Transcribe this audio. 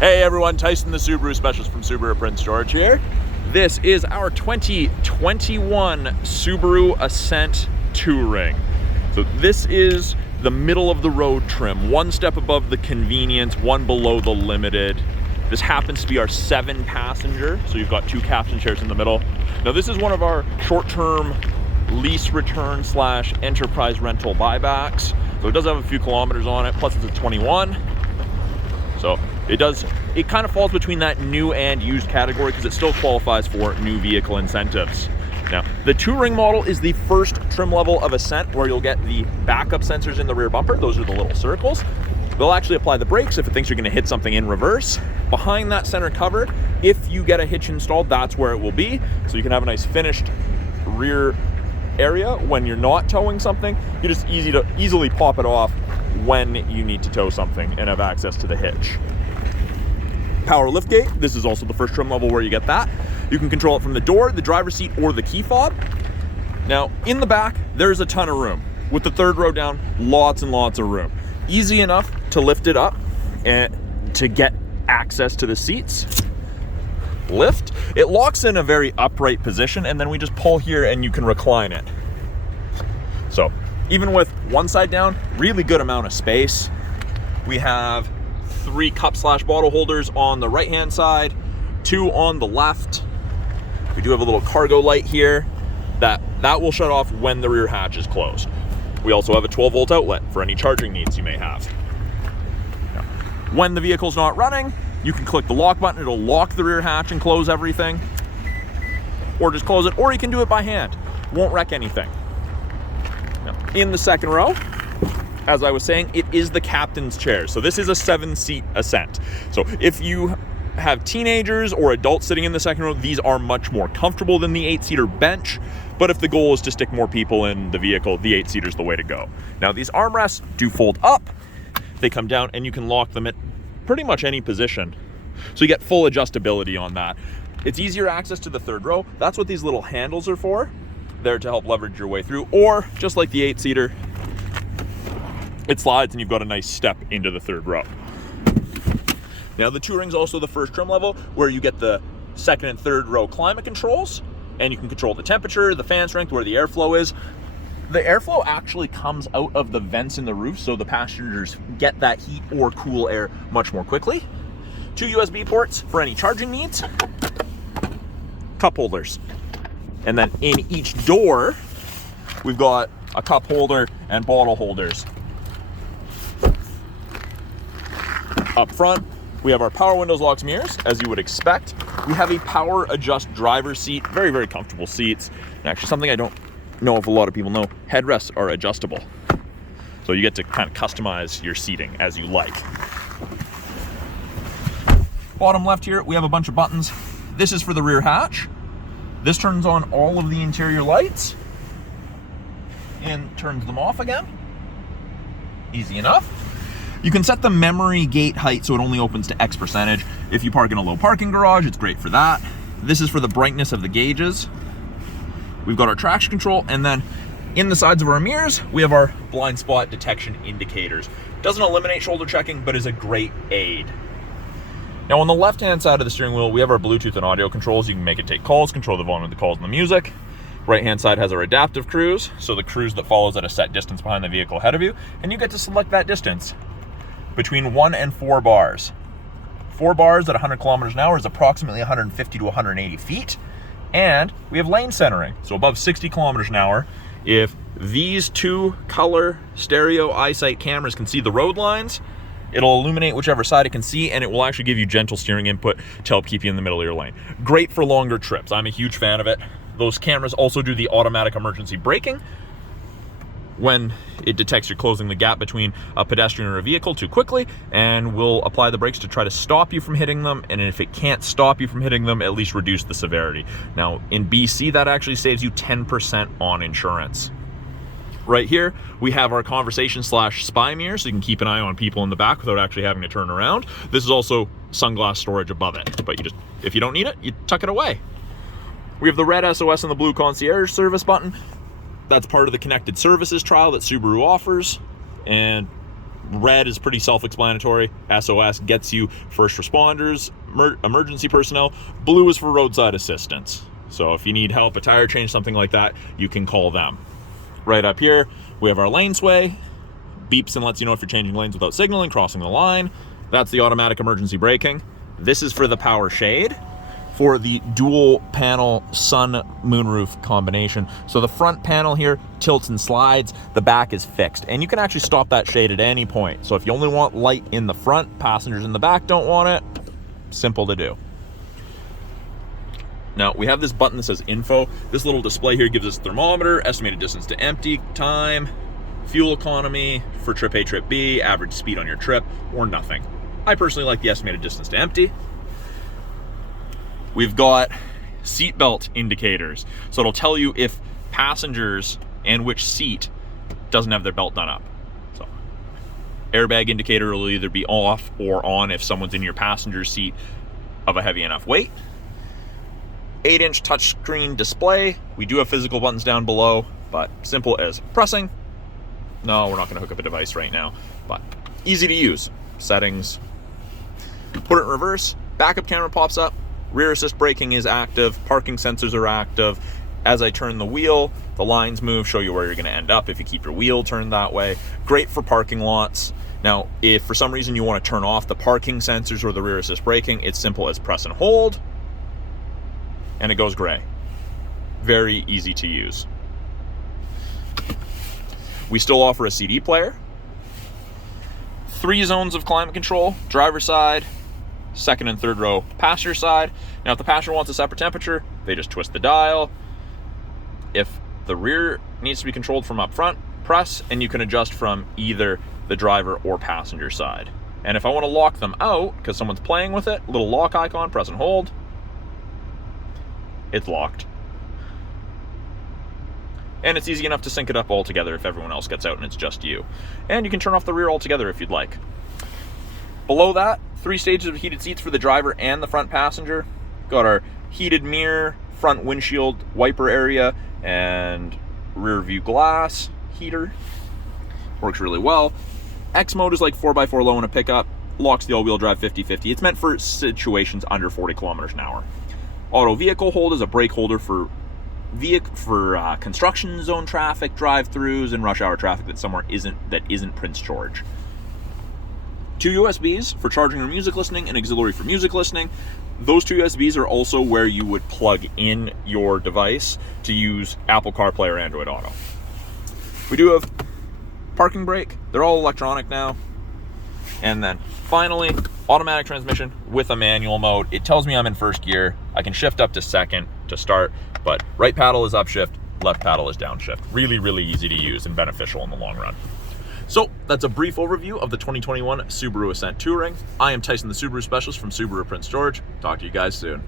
Hey everyone, Tyson the Subaru Specialist from Subaru Prince George here. This is our 2021 Subaru Ascent Touring. So this is the middle of the road trim, one step above the convenience, one below the limited. This happens to be our 7-passenger, so you've got 2 captain chairs in the middle. Now this is one of our short-term lease return / enterprise rental buybacks. So it does have a few kilometers on it, plus it's a 21. So it kind of falls between that new and used category because it still qualifies for new vehicle incentives. Now, the touring model is the first trim level of Ascent where you'll get the backup sensors in the rear bumper. Those are the little circles. They'll actually apply the brakes if it thinks you're going to hit something in reverse. Behind that center cover, if you get a hitch installed, that's where it will be. So you can have a nice finished rear area when you're not towing something. You just easily pop it off when you need to tow something and have access to the hitch. Power liftgate, this is also the first trim level where you get that. You can control it from the door, the driver's seat, or the key fob. Now, in the back, there's a ton of room. With the third row down, lots and lots of room. Easy enough to lift it up and to get access to the seats. Lift, it locks in a very upright position, and then we just pull here and you can recline it. So, even with one side down, really good amount of space. We have 3 cup / bottle holders on the right hand side, 2 on the left. We do have a little cargo light here that will shut off when the rear hatch is closed. We also have a 12-volt outlet for any charging needs you may have. Now, when the vehicle's not running, you can click the lock button. It'll lock the rear hatch and close everything, or just close it, or you can do it by hand. Won't wreck anything. Now, in the second row, as I was saying, it is the captain's chair. So this is a 7-seat Ascent. So if you have teenagers or adults sitting in the second row, these are much more comfortable than the 8-seater bench. But if the goal is to stick more people in the vehicle, the 8-seater is the way to go. Now these armrests do fold up. They come down and you can lock them at pretty much any position. So you get full adjustability on that. It's easier access to the third row. That's what these little handles are for. They're to help leverage your way through, or just like the 8-seater, it slides and you've got a nice step into the third row. Now the Touring's also the first trim level where you get the second and third row climate controls, and you can control the temperature, the fan strength, where the airflow is. The airflow actually comes out of the vents in the roof, so the passengers get that heat or cool air much more quickly. 2 USB ports for any charging needs. Cup holders. And then in each door, we've got a cup holder and bottle holders. Up front, we have our power windows, locks, mirrors, as you would expect. We have a power adjust driver's seat, very, very comfortable seats. And actually something I don't know if a lot of people know, headrests are adjustable. So you get to kind of customize your seating as you like. Bottom left here, we have a bunch of buttons. This is for the rear hatch. This turns on all of the interior lights and turns them off again. Easy enough. You can set the memory gate height so it only opens to X percentage. If you park in a low parking garage, it's great for that. This is for the brightness of the gauges. We've got our traction control, and then in the sides of our mirrors, we have our blind spot detection indicators. Doesn't eliminate shoulder checking, but is a great aid. Now on the left-hand side of the steering wheel, we have our Bluetooth and audio controls. You can make it take calls, control the volume of the calls and the music. Right-hand side has our adaptive cruise, so the cruise that follows at a set distance behind the vehicle ahead of you, and you get to select that distance between 1 and 4 bars. 4 bars at 100 kilometers an hour is approximately 150 to 180 feet. And we have lane centering, so above 60 kilometers an hour. If these 2 color stereo eyesight cameras can see the road lines, it'll illuminate whichever side it can see, and it will actually give you gentle steering input to help keep you in the middle of your lane. Great for longer trips. I'm a huge fan of it. Those cameras also do the automatic emergency braking when it detects you're closing the gap between a pedestrian or a vehicle too quickly, and will apply the brakes to try to stop you from hitting them. And if it can't stop you from hitting them, at least reduce the severity. Now in BC, that actually saves you 10% on insurance. Right here, we have our conversation / spy mirror, so you can keep an eye on people in the back without actually having to turn around. This is also sunglass storage above it, but if you don't need it, you tuck it away. We have the red SOS and the blue concierge service button. That's part of the connected services trial that Subaru offers. And Red is pretty self-explanatory. SOS gets you first responders, emergency personnel. Blue is for roadside assistance. So if you need help, a tire change, something like that, you can call them. Right up here, we have our lane sway. Beeps and lets you know if you're changing lanes without signaling, crossing the line. That's the automatic emergency braking. This is for the power shade, for the dual panel sun moonroof combination. So the front panel here tilts and slides, the back is fixed, and you can actually stop that shade at any point. So if you only want light in the front, passengers in the back don't want it, simple to do. Now we have this button that says info. This little display here gives us thermometer, estimated distance to empty, time, fuel economy for trip A, trip B, average speed on your trip, or nothing. I personally like the estimated distance to empty. We've got seatbelt indicators. So it'll tell you if passengers and which seat doesn't have their belt done up. So airbag indicator will either be off or on if someone's in your passenger seat of a heavy enough weight. 8-inch touchscreen display. We do have physical buttons down below, but simple as pressing. No, we're not going to hook up a device right now, but easy to use. Settings. Put it in reverse. Backup camera pops up. Rear assist braking is active. Parking sensors are active. As I turn the wheel, the lines move, show you where you're going to end up if you keep your wheel turned that way. Great for parking lots. Now, if for some reason you want to turn off the parking sensors or the rear assist braking, it's simple as press and hold, and it goes gray. Very easy to use. We still offer a CD player. 3 zones of climate control, driver's side, second and third row passenger side. Now if the passenger wants a separate temperature, they just twist the dial. If the rear needs to be controlled from up front, press, and you can adjust from either the driver or passenger side. And if I want to lock them out because someone's playing with it, little lock icon, press and hold, it's locked. And it's easy enough to sync it up all together if everyone else gets out and it's just you. And you can turn off the rear altogether if you'd like. Below that, 3 stages of heated seats for the driver and the front passenger. Got our heated mirror, front windshield wiper area, and rear view glass heater. Works really well. X mode is like 4x4 low in a pickup. Locks the all-wheel drive 50-50. It's meant for situations under 40 kilometers an hour. Auto vehicle hold is a brake holder for construction zone traffic, drive-throughs, and rush hour traffic that isn't Prince George. 2 USBs for charging or music listening, and auxiliary for music listening. Those 2 USBs are also where you would plug in your device to use Apple CarPlay or Android Auto. We do have parking brake. They're all electronic now. And then finally, automatic transmission with a manual mode. It tells me I'm in first gear. I can shift up to second to start, but right paddle is upshift, left paddle is downshift. Really, really easy to use and beneficial in the long run. So that's a brief overview of the 2021 Subaru Ascent Touring. I am Tyson, the Subaru Specialist from Subaru Prince George. Talk to you guys soon.